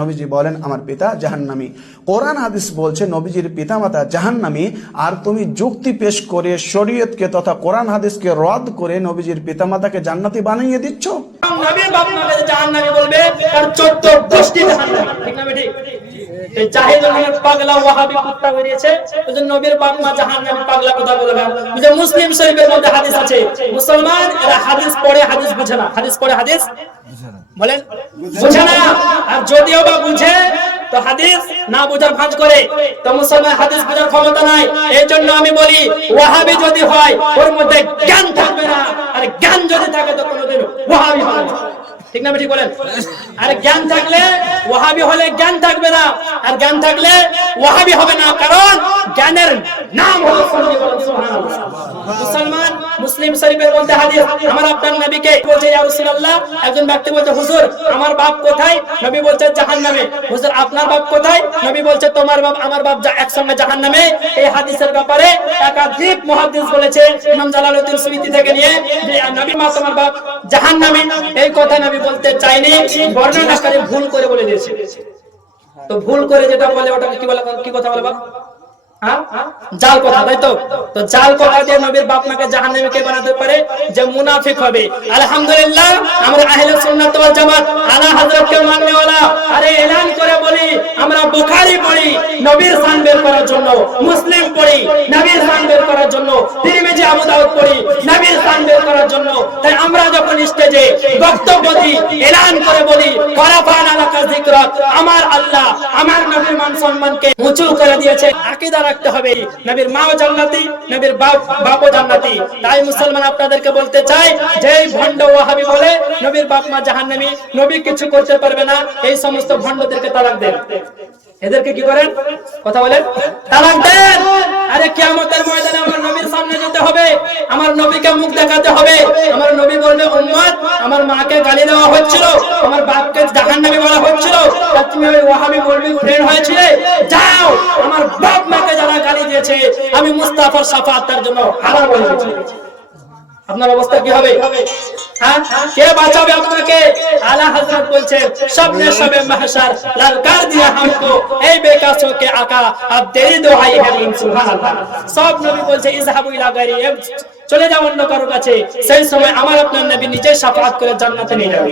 নবীজি বলেন আমার পিতা জাহান্নামী। কোরআন হাদিস বলছে নবীজির পিতামাতা জাহান্নামী, আর তুমি যুক্তি পেশ করে শরীয়তকে তথা কোরআন হাদিসকে রদ করে নবীজির পিতামাতাকে জান্নাতি বানিয়ে দিচ্ছ। নবীর বাপ মাকে জাহান্নামী বলবে, তার 14 গোষ্ঠী জাহান্নামী। ঠিক না বেঠিক? এই জাহিল নামের পাগলা ওয়াহাবি কুত্তা বেরিয়েছে, ওই নবীর বাপ মা জাহান্নামী পাগলা কথা বলবে। যে মুসলিম শরীফের মধ্যে হাদিস আছে, মুসলমান এরা হাদিস পড়ে হাদিস বুঝে না, হাদিস পড়ে হাদিস বলেন বুঝে না। আর যদিও বা বুঝে তো হাদিস না বুঝার ভাঁজ করে, তো মুসলমান হাদিস বুঝার ক্ষমতা নাই। এই জন্য আমি বলি ওয়াহাবি যদি হয় ওর মধ্যে জ্ঞান থাকবে না, আর জ্ঞান যদি থাকে তো কোনোদিন ওয়াহাবি হবে না। ঠিক না ঠিক বলেন? আর জ্ঞান থাকলে ওয়াহাবি হলে জ্ঞান থাকবে না, আর জ্ঞান থাকলে ওয়াহাবি হবে না, কারণ জ্ঞানের নাম হলো সুবহানাল্লাহ। মুসলমান মুসলিম শরীফের মধ্যে হাদিস, আমার আপনার নবীকে বলছে ইয়া রাসূলুল্লাহ, একজন ব্যক্তি বলছে হুজুর আমার বাপ কোথায়? নবী বলছে জাহান্নামে। হুজুর আপনার বাপ কোথায়? নবী বলছে তোমার বাপ আমার বাপ একসঙ্গে জাহান্নামে। এই হাদিসের ব্যাপারে একাধিক মুহাদ্দিস বলেছে, ইমাম জালালউদ্দিন সুয়ুতী থেকে নিয়ে, যে নবী মা তোমার বাপ জাহান্নামে, এই কথা নবী বলতে চাইনি, বর্ণনাকারী ভুল করে বলে দিয়েছে। তো ভুল করে যেটা বলে ওটাকে কি বলে, কি কথা বলে বাপ? জাল কথা, তাই তো? তো জাল কথা দিয়ে নবীর বাপ মাকে জাহান্নামী কে বানাতে পারে? যে মুনাফিক হবে। আলহামদুলিল্লাহ আমরা আহলে সুন্নাত ওয়াল জামাত আলা হযরতকে মাননেওয়ালা, আরে এলান করে বলি আমরা বুখারী পড়ি নবীর শান বের করার জন্য, মুসলিম পড়ি নবীর শান বের করার জন্য, তিরমিজি আবু দাউদ পড়ি নবীর শান বের করার জন্য। তাই আমরা যখন স্টেজে বক্তব্য দিই এলান করে বলি ওয়ারাফা'না লাকা যিকরাক, আমার আল্লাহ আমার নবীর মান সম্মানকে উঁচু করে দিয়েছে। আকীদা রাখতে হবে নবীর মাও জান্নাতি, নবীর বাপও জান্নাতি। তাই মুসলমান আপনাদেরকে বলতে চাই, যে ভণ্ড ওয়াহাবি বলে নবীর বাপ মা জাহান্নামী, নবী কিছু করতে পারবে না, এই সমস্ত ভণ্ডদেরকে তালাক দেন। এদেরকে কি করেন? কথা বলেন, তালাক দেন। আরে কিয়ামতের ময়দানে আমার নবীর সামনে যেতে হবে, আমার নবীকে মুখ দেখাতে হবে। আমার নবী বলবে উম্মত আমার মাকে গালি দেওয়া হচ্ছিল, আমার বাপকে জাহান্নামী বলা হচ্ছিল, আর তুমি ওই ওয়াহাবি মৌলবীর ফ্রেন্ড হয়েছিলে, যাও আমার বাপ মাকে যারা গালি দিয়েছে আমি মুস্তাফার শাফাআত তার জন্য হারাম বলে দিয়েছি। আপনার অবস্থা কি হবে? কে বাঁচাবে আপনাকে? আলা হযরত বলছেন সবনে সবে মাহশর ললকার দিয়া हमको এই বেকাসো কে আকা আব তেরি দোহাই হে সুবহানাল্লাহ। সব নবী বলছে ইযহাবু ইলা গায়রি, চলে যাও অন্য কারো কাছে। সেই সময় আমার আপনার নবী নিজে শাফাআত করে জান্নাতে নিয়ে যাবে।